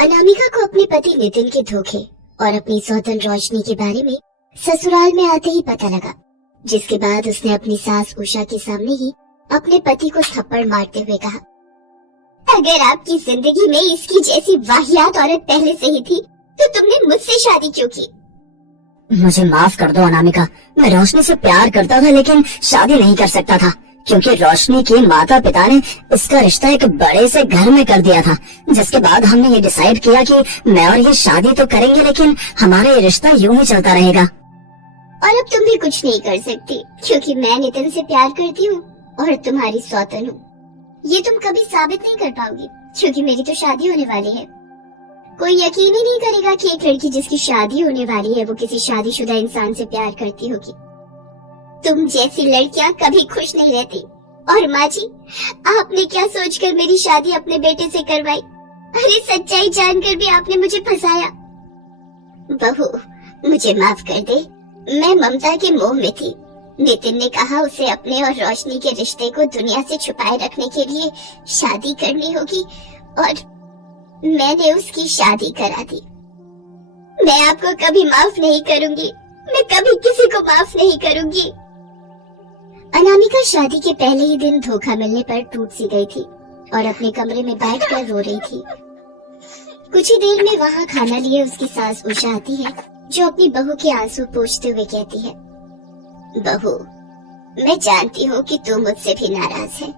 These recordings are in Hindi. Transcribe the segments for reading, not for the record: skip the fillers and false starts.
अनामिका को अपने पति नितिन के धोखे और अपनी सौतन रोशनी के बारे में ससुराल में आते ही पता लगा, जिसके बाद उसने अपनी सास उषा के सामने ही अपने पति को थप्पड़ मारते हुए कहा, अगर आपकी जिंदगी में इसकी जैसी वाहियात औरत पहले से ही थी तो तुमने मुझसे शादी क्यों की? मुझे माफ कर दो अनामिका, मैं रोशनी से प्यार करता था लेकिन शादी नहीं कर सकता था, क्योंकि रोशनी के माता पिता ने इसका रिश्ता एक बड़े से घर में कर दिया था, जिसके बाद हमने ये डिसाइड किया कि मैं और ये शादी तो करेंगे लेकिन हमारा ये रिश्ता यूं ही चलता रहेगा। और अब तुम भी कुछ नहीं कर सकती, क्योंकि मैं नितिन से प्यार करती हूँ और तुम्हारी सौतन हूँ। ये तुम कभी साबित नहीं कर पाओगी, क्योंकि मेरी तो शादी होने वाली है। कोई यकीन ही नहीं करेगा कि एक लड़की जिसकी शादी होने वाली है वो किसी शादीशुदा इंसान से प्यार करती होगी। तुम जैसी लड़कियां कभी खुश नहीं रहती। और माँ जी, आपने क्या सोचकर मेरी शादी अपने बेटे से करवाई? अरे सच्चाई जानकर भी आपने मुझे फंसाया। बहू, मुझे माफ कर दे, मैं ममता के मोह में थी। नितिन ने कहा उसे अपने और रोशनी के रिश्ते को दुनिया से छुपाए रखने के लिए शादी करनी होगी और मैंने उसकी शादी करा दी। मैं आपको कभी माफ नहीं करूंगी, मैं कभी किसी को माफ नहीं करूंगी। अनामिका शादी के पहले ही दिन धोखा मिलने पर टूट सी गई थी और अपने कमरे में बैठकर रो रही थी। कुछ ही देर में वहाँ खाना लिए उसकी सास उषा आती है, जो अपनी बहू के आंसू पोंछते हुए कहती है, बहू, मैं जानती हूँ कि तू मुझसे भी नाराज है,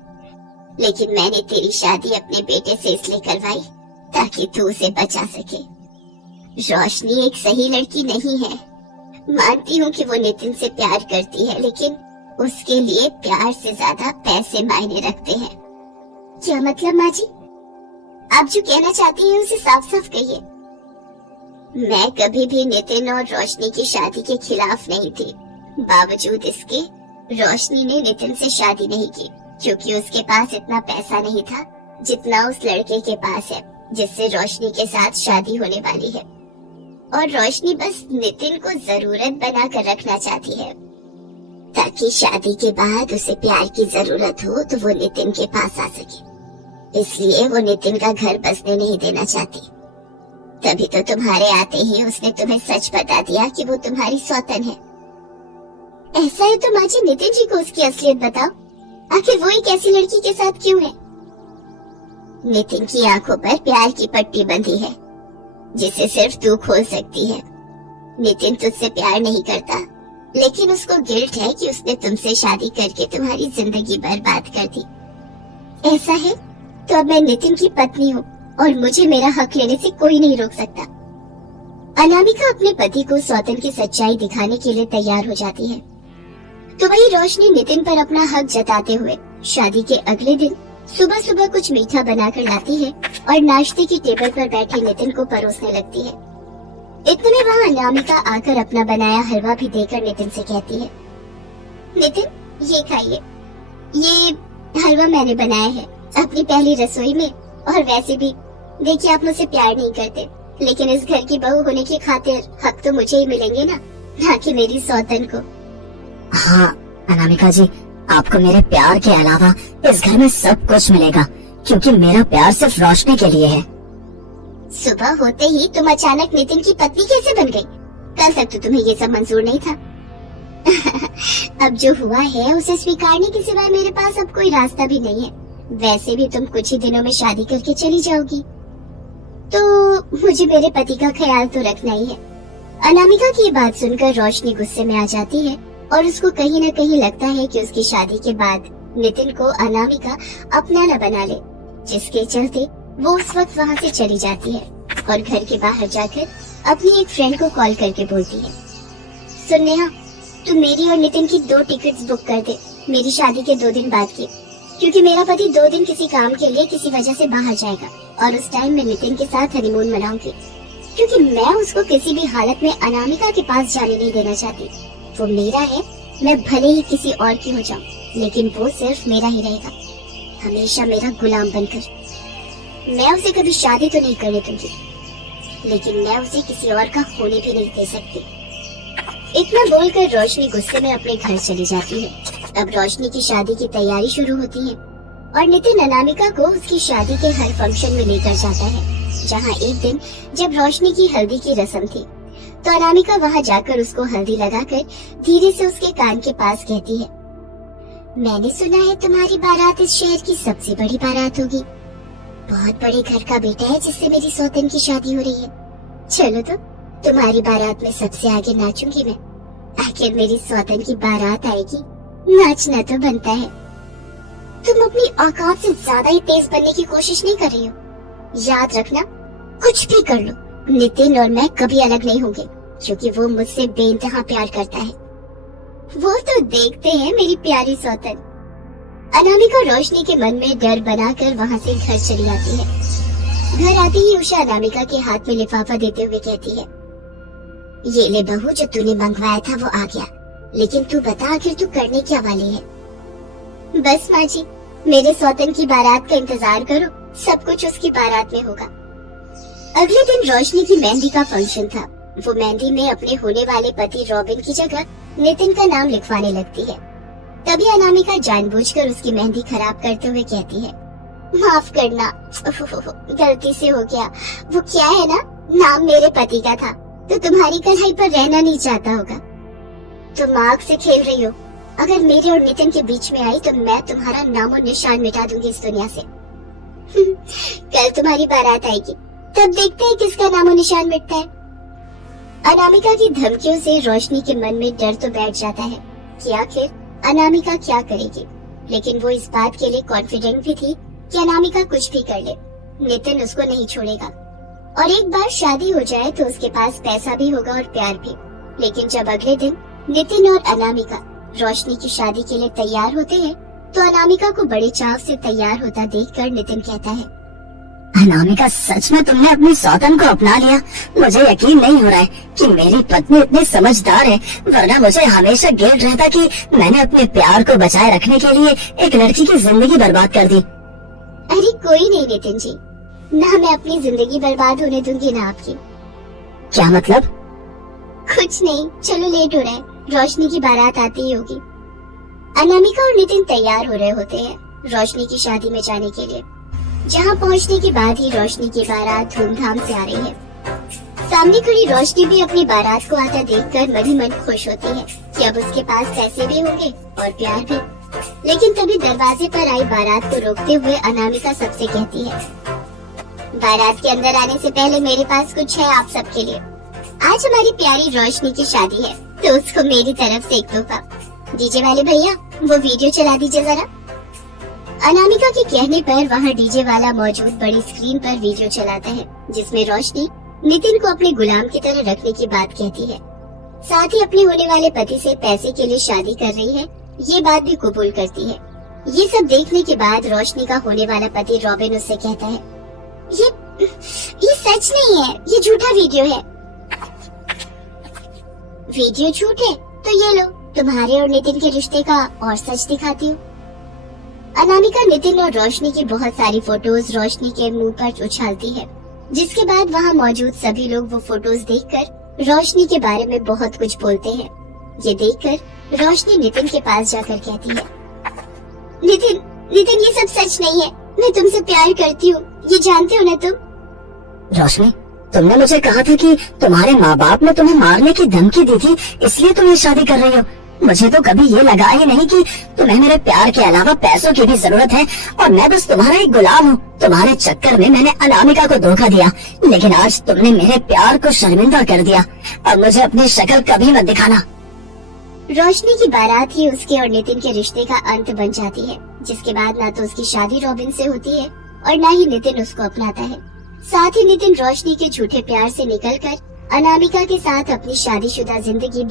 लेकिन मैंने तेरी शादी अपने बेटे से इसलिए करवाई ताकि तू उसे बचा सके। रोशनी एक सही लड़की नहीं है। मानती हूँ कि वो नितिन से प्यार करती है, लेकिन उसके लिए प्यार से ज्यादा पैसे मायने रखते हैं। क्या मतलब माँ जी? आप जो कहना चाहती हैं उसे साफ साफ कहिए। मैं कभी भी नितिन और रोशनी की शादी के खिलाफ नहीं थी। बावजूद इसके रोशनी ने नितिन से शादी नहीं की, क्योंकि उसके पास इतना पैसा नहीं था जितना उस लड़के के पास है जिससे रोशनी के साथ शादी होने वाली है। और रोशनी बस नितिन को जरूरत बनाकर रखना चाहती है, ताकि शादी के बाद उसे प्यार की जरूरत हो तो वो नितिन के पास आ सके। इसलिए वो नितिन का घर बसने नहीं देना चाहती। तभी तो तुम्हारे आते ही उसने तुम्हें सच बता दिया कि वो तुम्हारी सौतन है। ऐसा है तो माँ जी, नितिन जी को उसकी असलियत बताओ। आखिर वो एक ऐसी लड़की के साथ क्यों है? नितिन की आंखों पर प्यार की पट्टी बंधी है, जिसे सिर्फ तू खोल सकती है। नितिन तुझसे प्यार नहीं करता, लेकिन उसको गिल्ट है कि उसने तुमसे शादी करके तुम्हारी जिंदगी बर्बाद कर दी। ऐसा है तो अब मैं नितिन की पत्नी हूँ और मुझे मेरा हक लेने से कोई नहीं रोक सकता। अनामिका अपने पति को सौतन की सच्चाई दिखाने के लिए तैयार हो जाती है। तो वही रोशनी नितिन पर अपना हक जताते हुए शादी के अगले दिन सुबह सुबह कुछ मीठा बनाकर लाती है और नाश्ते की टेबल पर बैठे नितिन को परोसने लगती है। इतने में वहाँ अनामिका आकर अपना बनाया हलवा भी देकर नितिन से कहती है, नितिन, ये खाइए, ये हलवा मैंने बनाया है अपनी पहली रसोई में। और वैसे भी देखिए, आप मुझसे प्यार नहीं करते, लेकिन इस घर की बहू होने की खातिर हक तो मुझे ही मिलेंगे ना कि मेरी सौतन को। हाँ अनामिका जी, आपको मेरे प्यार के अलावा इस घर में सब कुछ मिलेगा, क्योंकि मेरा प्यार सिर्फ रोशनी के लिए है। सुबह होते ही तुम अचानक नितिन की पत्नी कैसे बन गई? कल तक तो तुम्हें ये सब मंजूर नहीं था। अब जो हुआ है उसे स्वीकारने के सिवाय मेरे पास अब कोई रास्ता भी नहीं है। वैसे भी तुम कुछ ही दिनों में शादी करके चली जाओगी, तो मुझे मेरे पति का ख्याल तो रखना ही है। अनामिका की ये बात सुनकर रोशनी गुस्से में आ जाती है और उसको कहीं न कहीं लगता है कि उसकी शादी के बाद नितिन को अनामिका अपना न बना ले, जिसके चलते वो उस वक्त वहाँ से चली जाती है और घर के बाहर जाकर अपनी एक फ्रेंड को कॉल करके बोलती है, सुन नेहा, तू मेरी और नितिन की 2 टिकट्स बुक कर दे मेरी शादी के 2 दिन बाद की, क्योंकि मेरा पति 2 दिन किसी काम के लिए किसी वजह से बाहर जाएगा और उस टाइम मैं नितिन के साथ हनीमून मनाऊंगी, क्योंकि मैं उसको किसी भी हालत में अनामिका के पास जाने नहीं देना चाहती। वो मेरा है, मैं भले ही किसी और की हो जाऊं, लेकिन वो सिर्फ मेरा ही रहेगा, हमेशा मेरा गुलाम बनकर। मैं उसे कभी शादी तो नहीं करने दूंगी, लेकिन मैं उसे किसी और का होने भी नहीं दे सकती। इतना बोलकर रोशनी गुस्से में अपने घर चली जाती है। अब रोशनी की शादी की तैयारी शुरू होती है। और नितिन अनामिका को उसकी शादी के हर फंक्शन में लेकर जाता है। जहाँ एक दिन जब रोशनी की हल्दी की रस्म थी तो अनामिका वहाँ जाकर उसको हल्दी लगाकर धीरे से उसके कान के पास कहती है, मैंने सुना है तुम्हारी बारात इस शहर की सबसे बड़ी बारात होगी। बहुत बड़े घर का बेटा है जिससे मेरी सौतन की शादी हो रही है। चलो तो तुम्हारी बारात में सबसे आगे नाचूंगी मैं। आखिर मेरी सौतन की बारात आएगी, नाचना तो बनता है। तुम अपनी औकात से ज्यादा ही तेज बनने की कोशिश नहीं कर रही हो। याद रखना, कुछ भी कर लो, नितिन और मैं कभी अलग नहीं होंगे, क्योंकि वो मुझसे बेइंतहा प्यार करता है। वो तो देखते हैं मेरी प्यारी सौतन। अनामिका रोशनी के मन में डर बनाकर वहाँ से घर चली आती है। घर आती ही उषा अनामिका के हाथ में लिफाफा देते हुए कहती है, ये ले बहू, जो तूने मंगवाया था वो आ गया, लेकिन तू बता आखिर तू करने क्या वाली है। बस माँ जी, मेरे सौतन की बारात का इंतजार करो, सब कुछ उसकी बारात में होगा। अगले दिन रोशनी की मेहंदी का फंक्शन था। वो मेहंदी में अपने होने वाले पति रॉबिन की जगह नितिन का नाम लिखवाने लगती है। तभी अनामिका जानबूझकर उसकी मेहंदी खराब करते हुए कहती है, माफ करना, गलती से हो गया। वो क्या है ना, नाम मेरे पति का था तो तुम्हारी कढ़ाई पर रहना नहीं चाहता होगा। तुम आग से खेल रही हो। अगर मेरे और नितिन के बीच में आई तो मैं तुम्हारा नामो निशान मिटा दूंगी इस दुनिया से। कल तुम्हारी बारात आएगी, तब देखते हैं किसका नामो निशान मिटता है। अनामिका की धमकियों से रोशनी के मन में डर तो बैठ जाता है कि आखिर अनामिका क्या करेगी, लेकिन वो इस बात के लिए कॉन्फिडेंट भी थी कि अनामिका कुछ भी कर ले, नितिन उसको नहीं छोड़ेगा। और एक बार शादी हो जाए तो उसके पास पैसा भी होगा और प्यार भी। लेकिन जब अगले दिन नितिन और अनामिका रोशनी की शादी के लिए तैयार होते हैं तो अनामिका को बड़े चाव से तैयार होता देखकर नितिन कहता है, अनामिका, सच में तुमने अपनी सौतन को अपना लिया। मुझे यकीन नहीं हो रहा है कि मेरी पत्नी इतनी समझदार है, वरना मुझे हमेशा गिल्ट रहता कि मैंने अपने प्यार को बचाए रखने के लिए एक लड़की की जिंदगी बर्बाद कर दी। अरे कोई नहीं नितिन जी, ना मैं अपनी जिंदगी बर्बाद होने दूंगी ना आपकी। क्या मतलब? कुछ नहीं, चलो लेट हो रहा है, रोशनी की बारात आती ही होगी। अनामिका और नितिन तैयार हो रहे होते हैं रोशनी की शादी में जाने के लिए। जहाँ पहुँचने के बाद ही रोशनी की बारात धूमधाम से आ रही है। सामने खड़ी रोशनी भी अपनी बारात को आता देखकर मन ही मन खुश होती है कि अब उसके पास पैसे भी होंगे और प्यार भी। लेकिन तभी दरवाजे पर आई बारात को रोकते हुए अनामिका सबसे कहती है, बारात के अंदर आने से पहले मेरे पास कुछ है आप सबके लिए। आज हमारी प्यारी रोशनी की शादी है तो उसको मेरी तरफ से एक तोहफा। डीजे वाले भैया, वो वीडियो चला दीजिए जरा। अनामिका के कहने पर वहाँ डीजे वाला मौजूद बड़ी स्क्रीन पर वीडियो चलाता है, जिसमें रोशनी नितिन को अपने गुलाम की तरह रखने की बात कहती है। साथ ही अपने होने वाले पति से पैसे के लिए शादी कर रही है, ये बात भी कबूल करती है। ये सब देखने के बाद रोशनी का होने वाला पति रॉबिन उससे कहता है, ये सच नहीं है, ये झूठा वीडियो है। वीडियो झूठ है तो ये लो, तुम्हारे और नितिन के रिश्ते का और सच दिखाती हूँ। अनामिका नितिन और रोशनी की बहुत सारी फोटोज रोशनी के मुंह पर उछालती है, जिसके बाद वहाँ मौजूद सभी लोग वो फोटोज देखकर रोशनी के बारे में बहुत कुछ बोलते हैं। ये देखकर रोशनी नितिन के पास जाकर कहती है, नितिन ये सब सच नहीं है, मैं तुमसे प्यार करती हूँ, ये जानते हो ना तुम। रोशनी, तुमने मुझे कहा था कि तुम्हारे माँ बाप ने तुम्हें मारने की धमकी दी थी, इसलिए तुम ये शादी कर रही हो। मुझे तो कभी ये लगा ही नहीं कि तुम्हें मेरे प्यार के अलावा पैसों की भी जरूरत है और मैं बस तुम्हारा एक गुलाम हूँ। तुम्हारे चक्कर में मैंने अनामिका को धोखा दिया, लेकिन आज तुमने मेरे प्यार को शर्मिंदा कर दिया। अब मुझे अपनी शक्ल कभी मत दिखाना। रोशनी की बारात ही उसके और नितिन के रिश्ते का अंत बन जाती है, जिसके बाद ना तो उसकी शादी रॉबिन से होती है और ना ही नितिन उसको अपनाता है। साथ ही नितिन रोशनी के झूठे प्यार से निकलकर अनामिका के साथ अपनी शादीशुदा जिंदगी